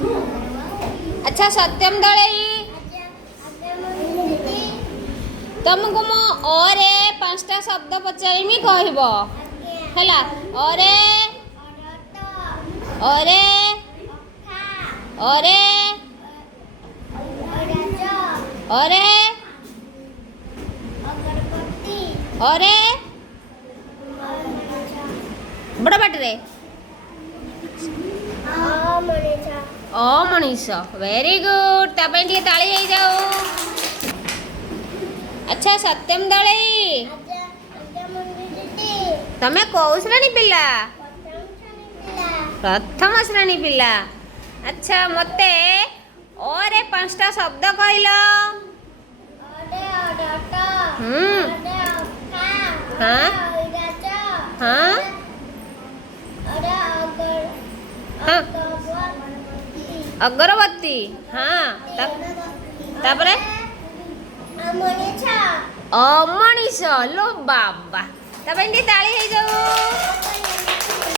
अच्छा सत्यम दले तुमको मो अरे पांचटा शब्द पचारिमी कहब हैला अरे अरे अरे अरे अरे बड़ बाटे अमणिष वेरी गुड तापे टिके ताली हो जाओ। अच्छा सत्यम दले तमे कौ श्रेणी पिला प्रथम श्रेणी पिला। अच्छा मते अरे पांचटा शब्द कहल हाँ हाँ हाँ अगरबत्ती हाँ तापरे अमणिष लो बाबा तापे ताली हो जाओ।